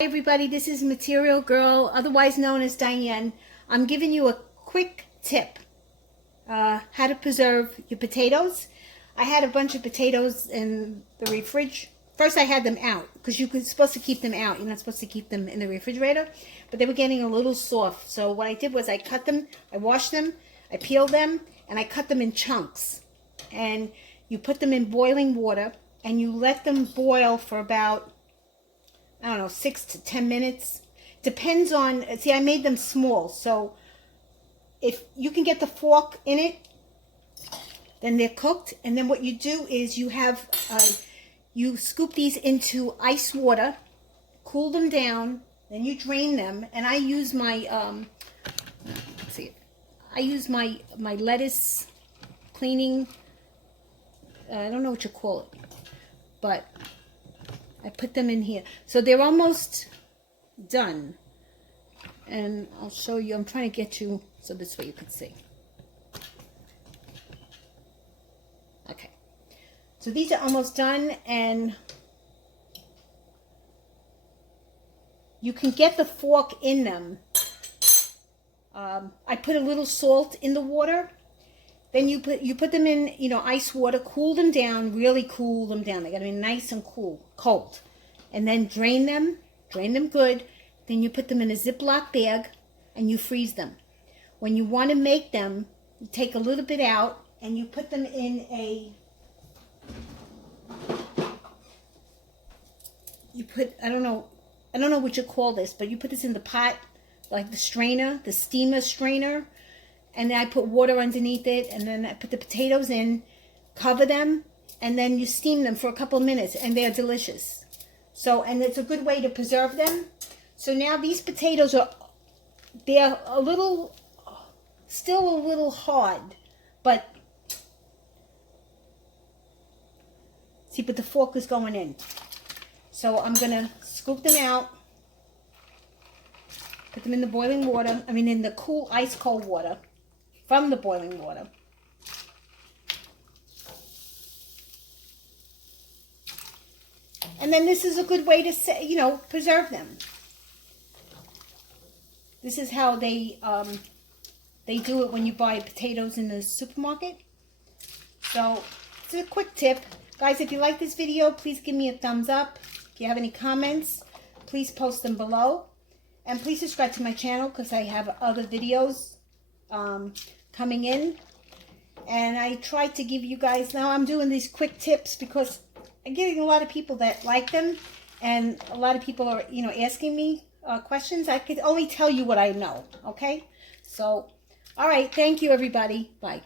Hi everybody, this is Material Girl, otherwise known as Diane. I'm giving you a quick tip, how to preserve your potatoes. I had a bunch of potatoes in the fridge. First I had them out, because you're supposed to keep them out. You're not supposed to keep them in the refrigerator, but they were getting a little soft. So what I did was I cut them, I washed them, I peeled them, and I cut them in chunks. And you put them in boiling water, and you let them boil for about, I don't know, 6 to 10 minutes. Depends on, see, I made them small. So if you can get the fork in it, then they're cooked. And then what you do is you have, you scoop these into ice water, cool them down, then you drain them. And I use my, let's see, I use my lettuce cleaning, I don't know what you call it, but I put them in here. So they're almost done. And I'll show you. I'm trying to get you so this way you can see. Okay. So these are almost done, and you can get the fork in them. I put a little salt in the water. Then you put them in, ice water, cool them down, really cool them down. They got to be nice and cold. And then drain them good. Then you put them in a Ziploc bag and you freeze them. When you want to make them, you take a little bit out and you put them in a, I don't know what you call this, but you put this in the pot, like the strainer, the steamer strainer. And then I put water underneath it, and then I put the potatoes in, cover them, and then you steam them for a couple of minutes, and they're delicious. So, and it's a good way to preserve them. So now these potatoes they're still a little hard, but see, but the fork is going in. So I'm gonna scoop them out, put them in the boiling water, in the cool, ice cold water. From the boiling water. And then this is a good way to, preserve them. This is how they do it when you buy potatoes in the supermarket. So it's a quick tip. Guys, if you like this video, please give me a thumbs up. If you have any comments, please post them below. And please subscribe to my channel because I have other videos coming in, and I try to give you guys, now I'm doing these quick tips because I'm getting a lot of people that like them, and a lot of people are, asking me questions. I could only tell you what I know, okay? So, all right, thank you everybody. Bye.